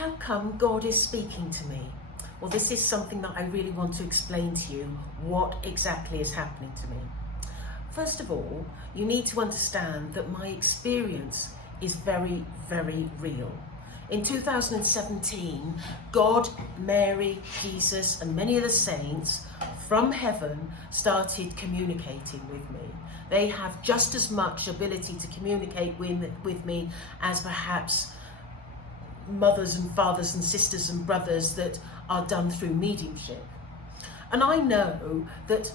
how come God is speaking to me? Well, this is something that I really want to explain to you, what exactly is happening to me. First of all, you need to understand that my experience is very, very real. In 2017, God, Mary, Jesus, and many of the saints from heaven started communicating with me. They have just as much ability to communicate with me as perhaps mothers and fathers and sisters and brothers that are done through mediumship. And I know that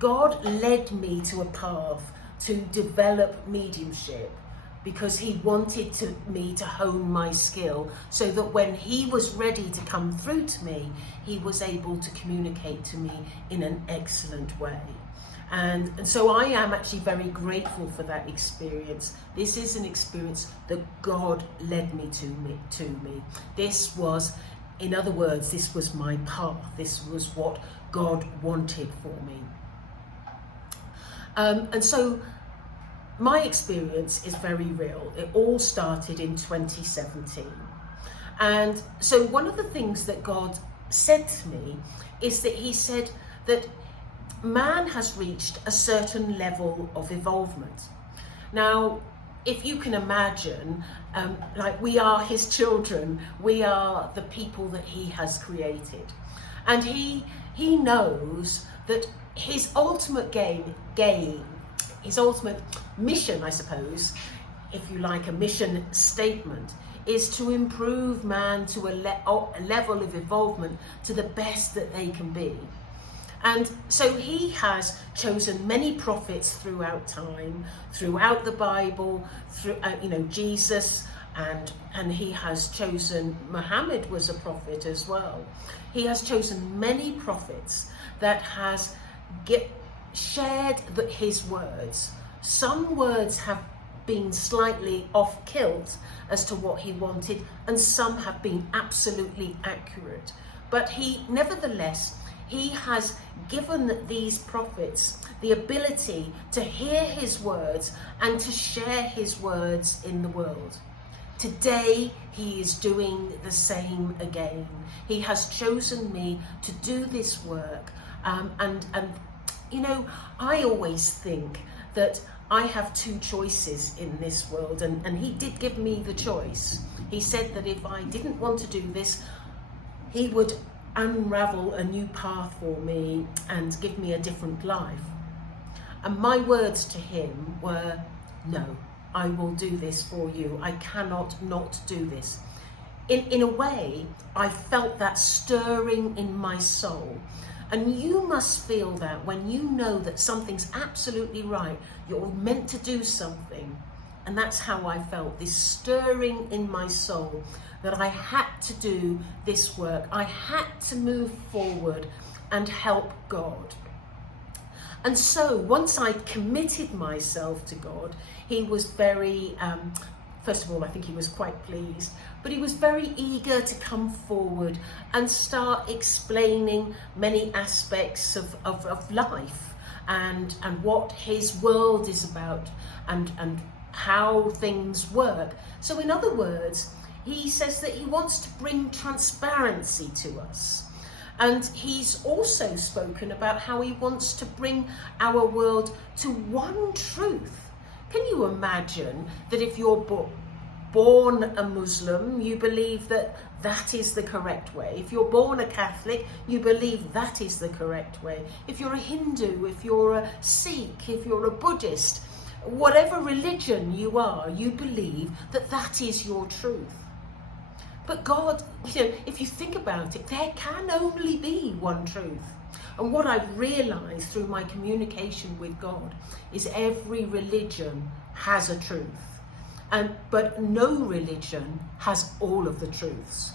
God led me to a path to develop mediumship because he wanted me to hone my skill so that when he was ready to come through to me, he was able to communicate to me in an excellent way. And so I am actually very grateful for that experience. This is an experience that God led me to me. This was, in other words, this was my path. This was what God wanted for me. And so my experience is very real. It all started in 2017. And so one of the things that God said to me is that he said that man has reached a certain level of evolvement. Now, if you can imagine, like we are his children, we are the people that he has created. And he knows that his ultimate his ultimate mission, I suppose, if you like, a mission statement, is to improve man to a level of evolvement to the best that they can be. And so he has chosen many prophets throughout time, throughout the Bible, through Jesus, and he has chosen, Muhammad was a prophet as well. He has chosen many prophets that has shared his words. Some words have been slightly off kilt as to what he wanted, and some have been absolutely accurate. But nevertheless, he has given these prophets the ability to hear his words and to share his words in the world. Today, he is doing the same again. He has chosen me to do this work. And I always think that I have two choices in this world, and he did give me the choice. He said that if I didn't want to do this, he would unravel a new path for me and give me a different life. And my words to him were, no, I will do this for you. I cannot not do this. In a way, I felt that stirring in my soul. And you must feel that when you know that something's absolutely right, you're meant to do something. And that's how I felt, this stirring in my soul, that I had to do this work. I had to move forward and help God. And so once I committed myself to God, he was very, first of all, I think he was quite pleased, but he was very eager to come forward and start explaining many aspects of life and what his world is about and how things work. So in other words, he says that he wants to bring transparency to us. And he's also spoken about how he wants to bring our world to one truth. Can you imagine that if you're born a Muslim, you believe that that is the correct way? If you're born a Catholic, you believe that is the correct way. If you're a Hindu, if you're a Sikh, if you're a Buddhist, whatever religion you are, you believe that that is your truth. But God, if you think about it, there can only be one truth. And what I've realized through my communication with God is every religion has a truth. But no religion has all of the truths.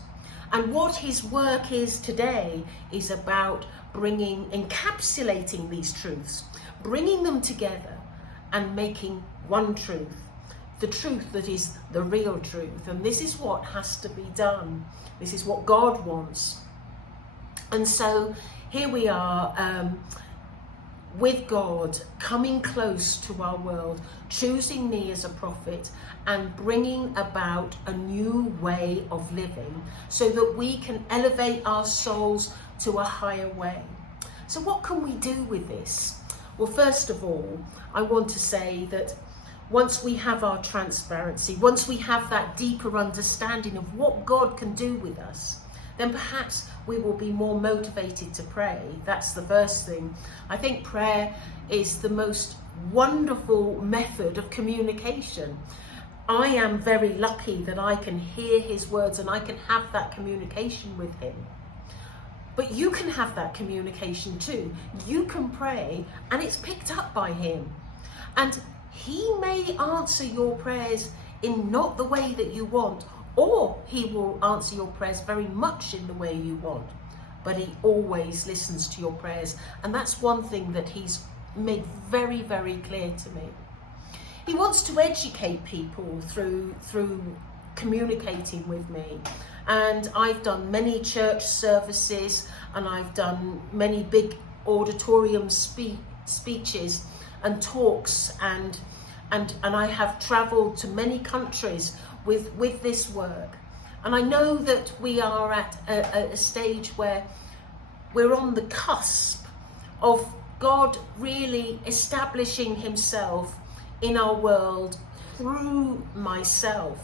And what his work is today is about encapsulating these truths, bringing them together and making one truth. The truth that is the real truth. And this is what has to be done. This is what God wants. And so here we are. with God, coming close to our world, choosing me as a prophet and bringing about a new way of living so that we can elevate our souls to a higher way. So what can we do with this? Well, first of all, I want to say that once we have our transparency, once we have that deeper understanding of what God can do with us, then perhaps we will be more motivated to pray. That's the first thing. I think prayer is the most wonderful method of communication. I am very lucky that I can hear his words and I can have that communication with him. But you can have that communication too. You can pray and it's picked up by him. And he may answer your prayers in not the way that you want, or he will answer your prayers very much in the way you want. But he always listens to your prayers. And that's one thing that he's made very, very clear to me. He wants to educate people through communicating with me. And I've done many church services and I've done many big auditorium speeches and talks and I have traveled to many countries with this work. And I know that we are at a stage where we're on the cusp of God really establishing himself in our world through myself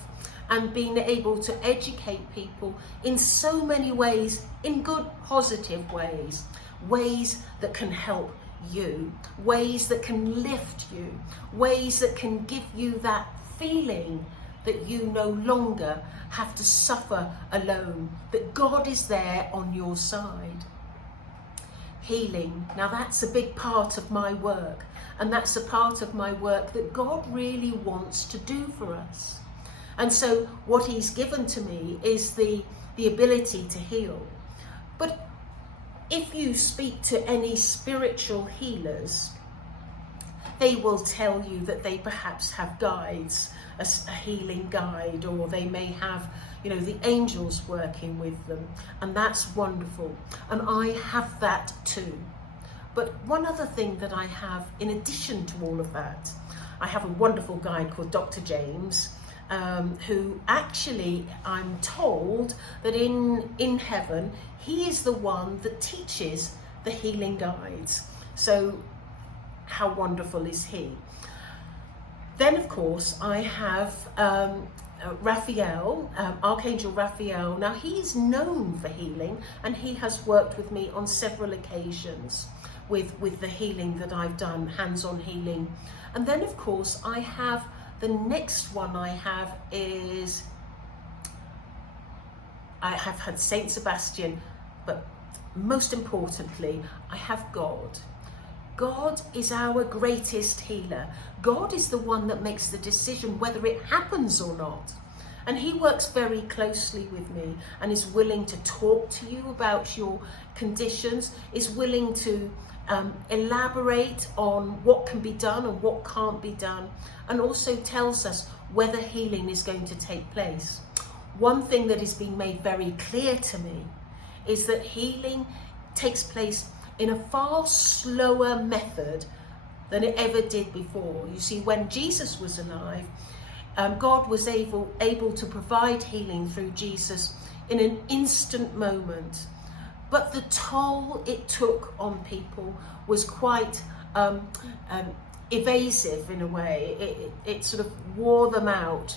and being able to educate people in so many ways, in good, positive ways, ways that can help you, ways that can lift you, ways that can give you that feeling that you no longer have to suffer alone, that God is there on your side. Healing, now that's a big part of my work, and that's a part of my work that God really wants to do for us. And so what he's given to me is the ability to heal. But if you speak to any spiritual healers, they will tell you that they perhaps have guides, a healing guide, or they may have, the angels working with them, and that's wonderful. And I have that too. But one other thing that I have, in addition to all of that, I have a wonderful guide called Dr. James, who actually, I'm told that in heaven, he is the one that teaches the healing guides. So how wonderful is he? Then, of course, I have Raphael, Archangel Raphael. Now, he's known for healing, and he has worked with me on several occasions with the healing that I've done, hands-on healing. And then, of course, I have the next one I have is, I have had Saint Sebastian, but most importantly, I have God. God is our greatest healer. God is the one that makes the decision whether it happens or not. And he works very closely with me and is willing to talk to you about your conditions, is willing to elaborate on what can be done and what can't be done, and also tells us whether healing is going to take place. One thing that has been made very clear to me is that healing takes place in a far slower method than it ever did before. You see, when Jesus was alive, God was able to provide healing through Jesus in an instant moment. But the toll it took on people was quite evasive in a way. It sort of wore them out.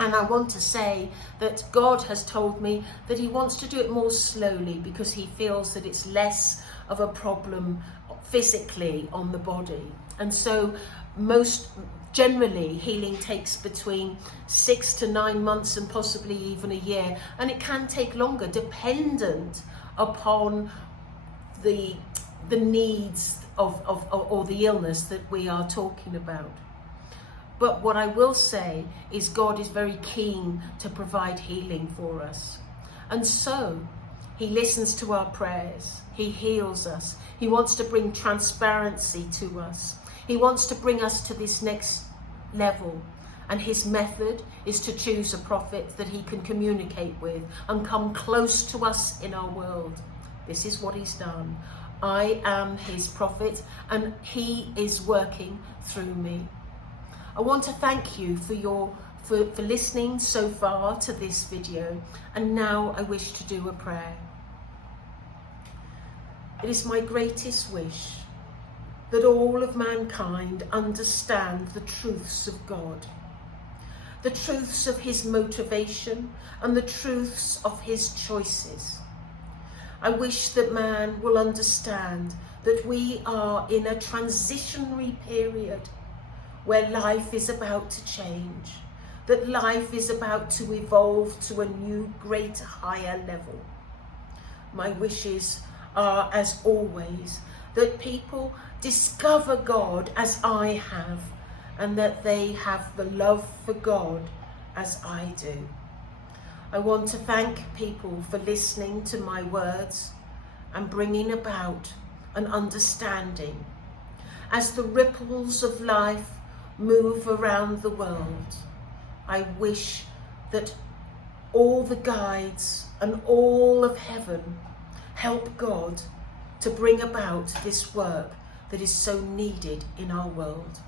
And I want to say that God has told me that he wants to do it more slowly because he feels that it's less of a problem physically on the body. And so most generally healing takes between 6 to 9 months and possibly even a year. And it can take longer dependent upon the needs or the illness that we are talking about. But what I will say is God is very keen to provide healing for us. And so he listens to our prayers. He heals us. He wants to bring transparency to us. He wants to bring us to this next level. And his method is to choose a prophet that he can communicate with and come close to us in our world. This is what he's done. I am his prophet and he is working through me. I want to thank you for listening so far to this video, and now I wish to do a prayer. It is my greatest wish that all of mankind understand the truths of God, the truths of his motivation and the truths of his choices. I wish that man will understand that we are in a transitionary period where life is about to change, that life is about to evolve to a new, greater, higher level. My wishes are, as always, that people discover God as I have, and that they have the love for God as I do. I want to thank people for listening to my words and bringing about an understanding as the ripples of life move around the world. I wish that all the guides and all of heaven help God to bring about this work that is so needed in our world.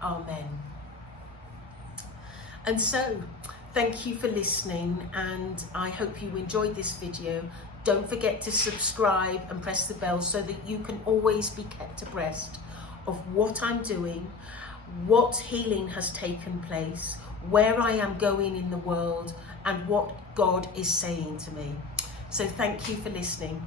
Amen. And so, thank you for listening, and I hope you enjoyed this video. Don't forget to subscribe and press the bell so that you can always be kept abreast of what I'm doing, what healing has taken place, where I am going in the world, and what God is saying to me. So thank you for listening.